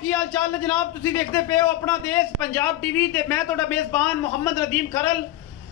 की हाल चाल है जनाब। तुसी देखते पे हो अपना देश पंजाब टीवी ते मैं तुहाडा मेजबान मोहम्मद रदीम खरल।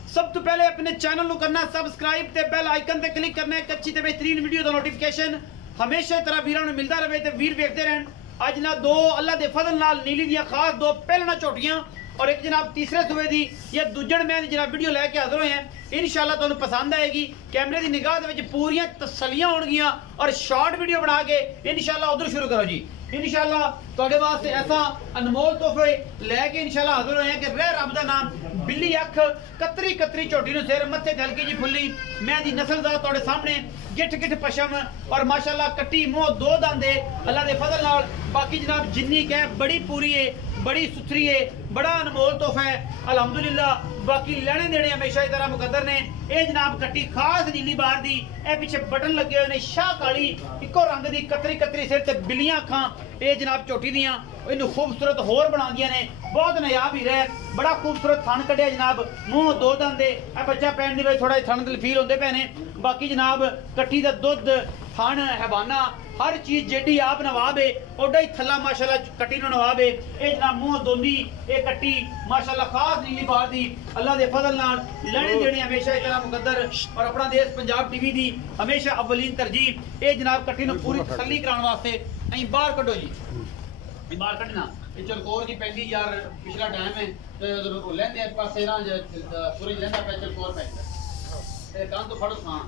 सब तो पहले अपने चैनल को करना सबसक्राइब ते बेल आइकन ते क्लिक करना एक अच्छी ते बेहतरीन वीडियो का नोटिफिकेशन हमेशा तरह वीरां नूं मिलता रहे ते वीर वेखते रहन। अज ना दो अल्लाह दे फजल नाल नीली दियां खास दो पहलना झोटियां और एक जनाब तीसरे सूबे दी या दूजण मैं जनाब वीडियो लैके हाजिर होए हैं। इंशाल्लाह तुहानूं पसंद आएगी। कैमरे की निगाह दे विच पूरियां तसल्लियां होणगियां और शॉर्ट वीडियो बना के इंशाल्लाह उधर शुरू करो जी। इंशाल्लाह तुहाडे वास्ते ऐसा अनमोल तोहफे लैके इंशाल्लाह हाजिर होए हैं कि रह रब दा नाम बिल्ली अख कतरी कतरी झोटी नूं सिर मत्थे ते हल्की जी फुल्ली मैं दी नस्ल दा तुहाडे सामने गिठ गिठ पशम और माशाल्लाह कट्टी मोह दो दंदे अल्लाह दे फजल नाल। बाकी जनाब जिन्नी कह बड़ी पूरी है बड़ी सुथरी है बड़ा अनमोल तोहफा है अल्हम्दुलिल्लाह। बाकी लैने देने हमेशा ही तरह मुकद्दर ने। ये जनाब कट्टी खास नीली बार दी ए पीछे बटन लगे हुए ने शाह काली इको रंग दी कतरी कतरी सिर ते बिल्लियां अखां ये जनाब झोटी दियां इनू खूबसूरत होर बना दियां ने। बहुत नयाब ही रहे बड़ा खूबसूरत थन कढ़िया जनाब मूँह दो दंदे बच्चा पैन दी थोड़ा थन फील होंदे पे ने। बाकी जनाब कट्टी दा दुध थन हैवाना हर चीज जेडी आप नवाब है ओडा ही थला माशाल्लाह कट्टी नूं नवाब है। ये जनाब मुंह दोंदी ये कट्टी माशाल्लाह खास नीली बार दी अल्लाह दे फजल नाल लैने देने हमेशा ही तरह मुकद्दर और अपना देश पंजाब टीवी दी हमेशा अव्वलीन तरजीह। ये जनाब कट्टी नूं पूरी तसल्ली कराने वास्ते अहीं बाहर कड्डो जी। बाहर कड्ढना ये चलकोर की पैंदी यार पिछला टाइम है तो लैंदे पासे ना पूरी लैंदा पे चलकोर पैंदा ए कान तो फड़ो हां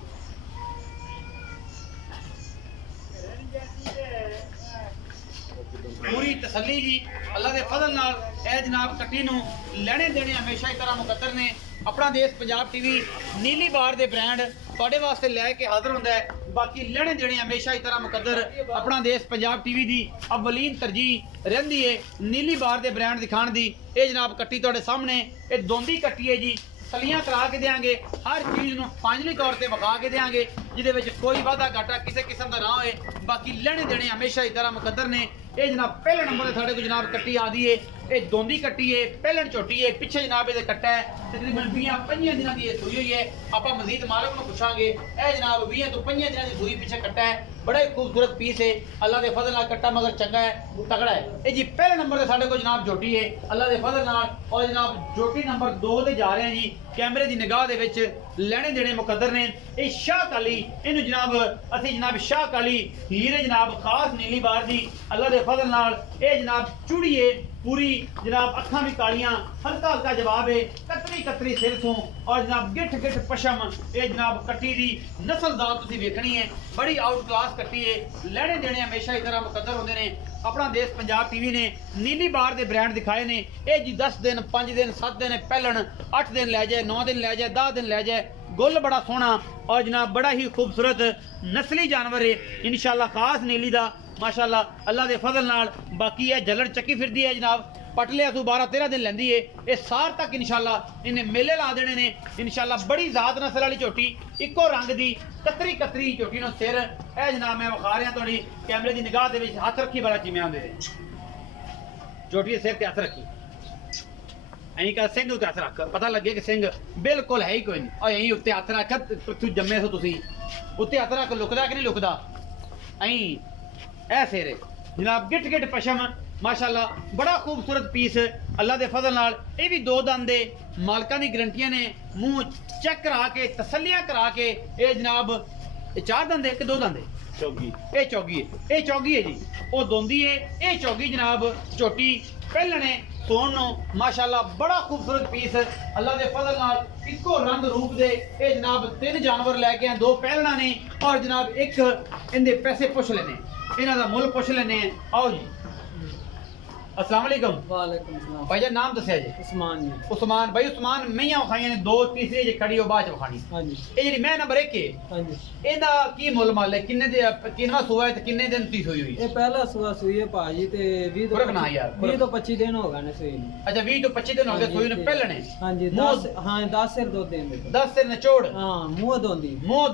पूरी तसल्ली जी अल्लाह दे फजल नाल ए जनाब कट्टी नूं लैने देने हमेशा ही तरह मुकद्दर ने। अपना देश पंजाब टीवी नीली बार दे ब्रांड तुहाडे वास्ते लैके हाजिर हुंदा है। बाकी लैने देने हमेशा ही तरह मुकद्दर अपना देश पंजाब टीवी दी अव्वलीन तरजीह रहिंदी है नीली बार दे ब्रांड दिखाण दी। ये जनाब कट्टी तुहाडे सामने ये दोंदी कट्टी है जी सलियां करा के देंगे हर चीज़ नूं फाइनली तौर पर विखा के देंगे जिहदे विच कोई वाधा घाटा किसी किस्म का ना होए। बाकी लैने देने हमेशा ही तरह मुकद्दर ने। ये जनाब पहले नंबर साढ़े को जनाब कट्टी आती है ये दोंदी कट्टी है पहलन झोटी है पिछे जनाब ये कट्टा है तकरीबन 20-25 दिनों की सूई हुई है। आप मजीद मालक को पूछांगे ए जनाब 20 तो 25 दिनों की सूई पीछे कट्टा है बड़ा ही खूबसूरत पीस है अल्लाह के फजल नाल कट्टा मगर चंगा है तगड़ा है। ये जी पहले नंबर से साढ़े को जनाब झोटी है अल्लाह के फजल नाल और जनाब झोटी नंबर 2 ते जा रहे हैं जी। कैमरे की निगाह दे विच लैने देने मुकद्दर ने। ये शाह काली इनू जनाब असी जनाब शाह काली हीरे जनाब खास नीली बार दी अल्लाह दे फजल नाल ये जनाब चूड़ी है पूरी जनाब अखां भी कालियां हल्का हल्का जवाब है कतरी कतरी सिर तो और जनाब गिठ गिठ पशम ये जनाब कट्टी दी नस्लदार तुसीं वेखनी है बड़ी आउट क्लास कट्टी है। लैने देने हमेशा ही तरह मुकद्दर होंदे ने। अपना देश पंजाब टीवी ने नीली बार दे ब्रांड दिखाए ने। ये जी 10 दिन 5 दिन 7 दिन पहलन 8 दिन लै जाए 9 दिन लै जाए 10 दिन लै जाए गुल बड़ा सोहना और जनाब बड़ा ही खूबसूरत नस्ली जानवर है इंशाल्लाह खास नीली दा माशाल्लाह अल्लाह दे फजल नाल। बाकी है जलड़ चक्की फिरदी है जनाब पटले तू 12-13 दिन लैंदी है ये सार तक इंशाल्लाह इन्हें मेले ला देने ने इंशाल्लाह। बड़ी जात नस्ल वाली झोटी इको रंग दी कतरी कतरी झोटी नो सिर ए जनाब मैं विखा रहा थोड़ी कैमरे की निगाह दे विच हथ रखी बड़ा चिमिया दे झोटी सिर ते हथ रखी ऐं का सिंह उत्ते हथ रख पता लगे कि सिंह बिल्कुल है ही कोई नहीं और यहीं उत्ते हथ रख तू जम्मे सो तुसी उत्ते हथ रख लुकदा कि नहीं लुकदा ऐं ए सिर जनाब गिठ गिठ पशम माशाल्लाह बड़ा खूबसूरत पीस अल्लाह दे फजल नाल। ये भी 2 दंदे मालकां दी गारंटियां ने मुंह चेक करा के तसल्लियां करा के ये जनाब 4 दंदे कि 2 दंदे चौगी ये चौगी है जी वो दोंदी है ये चौगी जनाब झोटी पहलने सोन नो माशाल्लाह बड़ा खूबसूरत पीस अल्लाह दे फजल नाल इको रंग रूप दे ये जनाब 3 जानवर लैके आए 2 पहलना ने और जनाब एक इनके पैसे पुछ लेने इन्हां दा मुल पुछ लेने। आओ जी अस्सलाम वालेकुम। वालेकुम सलाम भाई जान नाम दस्या जी उस्मान जी उस्मान भाई उस्मान मैयां खाइयां ने 2 तीसरी जे खड़ी हो बाद च खानी हां जी ए जेडी मैं नंबर 1 है हां जी एदा की मुल माल है किन्ने दे किनवा सुआ है ते किन्ने दिन ती सोई हुई है? ए पहला सुआ सुई है भाजी ते 20 फर्क ना यार 20 तो 25 दिन हो गए ने सोई ने। अच्छा 20 तो 25 दिन हो गए सोई ने पहलने हां जी 10 हां 10 सिर दूध देंदे 10 सिर निचोड़ हां मुंह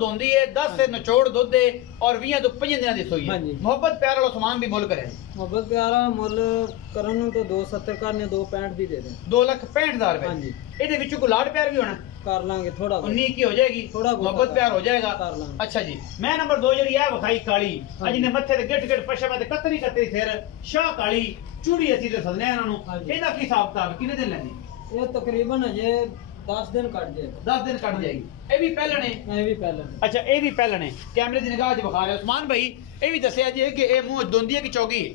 दोंदी है 10 सिर निचोड़ दूध दे और 20 तो 25 दिन दी सोई है। मोहब्बत प्यार वाला सामान भी मुल करे मोहब्बत प्यारा मुल करन तो 270 करने 265 भी दे दें 2,65,000 रुपए। हां जी ਇਹਦੇ ਵਿੱਚੋਂ ਕੋਈ ਲਾਡ ਪਿਆਰ ਵੀ ਹੋਣਾ कर लांगे थोड़ा 19 की हो जाएगी मोहब्बत प्यार हो जाएगा। अच्छा जी मैं नंबर 2 जड़ी है वखाई काली अजी ने मथे ते गिट गिट पशम ते कतरी कतरी सिर शाह काली चूड़ी ਅਸੀਂ ਤੇ ਸਦਨੇ ਇਹਨਾਂ ਨੂੰ ਇਹਦਾ ਕੀ ਹਿਸਾਬ ਕਿਤਾਬ ਕਿੰਨੇ ਦਿਨ ਲੈਣੀ ਇਹ ਤਕਰੀਬਨ ਅਜੇ 10 दिन कट जाएगा 10 दिन कट जाएगी ਇਹ ਵੀ ਪਹਿਲਣੇ ਇਹ ਵੀ ਪਹਿਲਣੇ ਅੱਛਾ ਇਹ ਵੀ ਪਹਿਲਣੇ ਕੈਮਰੇ ਦੀ ਨਿਗਾਹ 'ਚ ਵਿਖਾ ਰਿਹਾ ਉਸਮਾਨ ਭਾਈ ਇਹ ਵੀ ਦੱਸਿਆ ਜੀ ਕਿ ਇਹ ਮੂੰਹ ਦੋਂਦੀ ਹੈ ਕਿ ਚੌਗੀ ਹੈ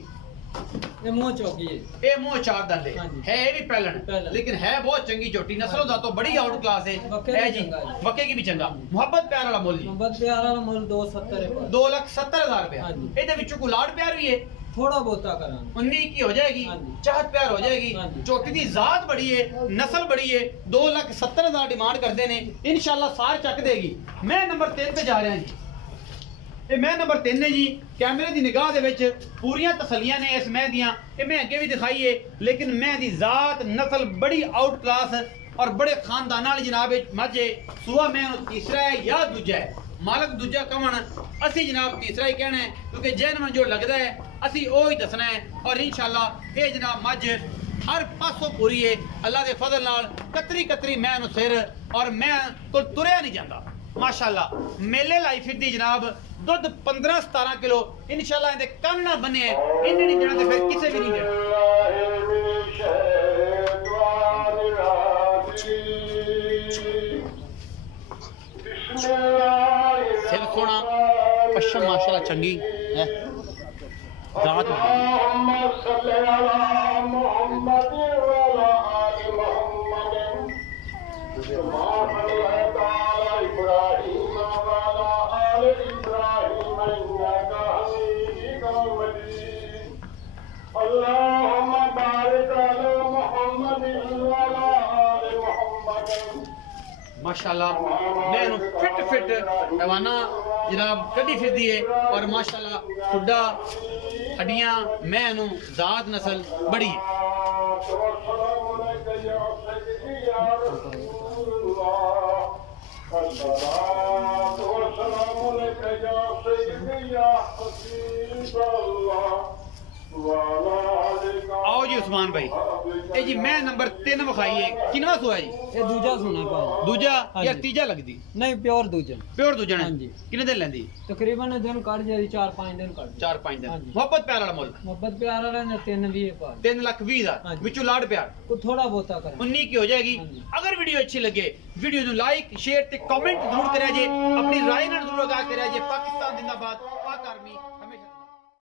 ਇਹ ਮੂੰਹ ਚੌਗੀ ਹੈ ਇਹ ਮੂੰਹ ਚਾਰ ਦੰਦੇ ਹੈ ਇਹ ਵੀ ਪਹਿਲਣ लेकिन है बहुत चंगी झोटी नस्लों ਦਾ तो बड़ी आउट क्लास है है जी वक्के की भी चंगा मोहब्बत प्यार वाला मुੱਲ जी मोहब्बत प्यार वाला मुੱਲ 270 है 2,70,000 रुपया ਇਹਦੇ ਵਿੱਚੋਂ ਕੋਈ ਲਾੜ ਪਿਆਰ ਵੀ ਹੈ थोड़ा बहुता करा 19 की हो जाएगी चाहत प्यार हो जाएगी चोटी दी जात बड़ी है नस्ल बड़ी है 2,70,000 डिमांड करते ने इंशाल्लाह सार चक देगी मैं नंबर 3 पे जा रहा जी ਇਹ ਮੈਂ ਨੰਬਰ 3 ਹੈ ਜੀ ਕੈਮਰੇ ਦੀ ਨਿਗਾਹ ਦੇ ਵਿੱਚ ਪੂਰੀਆਂ ਤਸੱਲੀਆਂ ਨੇ ਇਸ ਮੈਂ ਦੀਆਂ ਇਹ ਮੈਂ ਅੱਗੇ ਵੀ ਦਿਖਾਈਏ ਲੇਕਿਨ ਮੈਂ ਦੀ ਜ਼ਾਤ ਨਸਲ ਬੜੀ ਆਊਟ ਕਲਾਸ ਔਰ ਬੜੇ ਖਾਨਦਾਨਾਂ ਵਾਲੀ ਜਨਾਬ ਮਾਝੇ ਸੂਆ ਮੈਂ ਉਹਨੂੰ ਤੀਸਰਾ ਹੈ ਜਾਂ ਦੂਜਾ ਹੈ ਮਾਲਕ ਦੂਜਾ ਕਵਣ ਅਸੀਂ ਜਨਾਬ ਤੀਸਰਾ ਹੀ ਕਹਿਣਾ ਹੈ ਕਿਉਂਕਿ ਜੈਨਮਨ ਜੋ ਲੱਗਦਾ ਹੈ ਅਸੀਂ ਉਹ ਹੀ ਦੱਸਣਾ ਹੈ ਔਰ ਇਨਸ਼ਾਅੱਲਾ ਇਹ ਜਨਾਬ ਮੱਝ हर पासों पूरी है अल्लाह के फजल नाल कतरी कतरी मैं सिर और मैं तो तुरया नहीं जाता माशाअल्लाह मेले लाई फिरदी जनाब दुध 15-17 किलो इंशाअल्लाह इहदे कंन ना बने इन्हें नहीं देना ते फिर किसे भी नहीं देना सिर सोना पश्चिम माशाअल्लाह चंगी है ज़ात माशाअल्लाह मैं फिट फिट हैवाना जनाब कड़ी फिरदी है और माशाअल्लाह खुड्डा हड्डियां मैं ज़ात नस्ल बड़ी है आओ जी उस्मान भाई ए जी मैं नंबर 3 विखाई है किनवा सुआ जी ये दूजा सुना पा दूजा या तीजा लगदी नहीं प्योर दूजा ना हां जी कितने दिन लेंदी तकरीबन दिन कट जाई 4-5 दिन कट 4-5 दिन मोहब्बत प्यार वाला मुल्क मोहब्बत प्यार वाला ने 3-20 पा 3,20,000 विचों लाड़ प्यार को थोड़ा बहुता कर 19 की हो जाएगी अगर वीडियो अच्छी लगे वीडियो ਨੂੰ लाइक शेयर ते कमेंट जरूर करिया जे अपनी राय ਨਾਲ जरूर आगाह करिया जे पाकिस्तान जिंदाबाद पाक आर्मी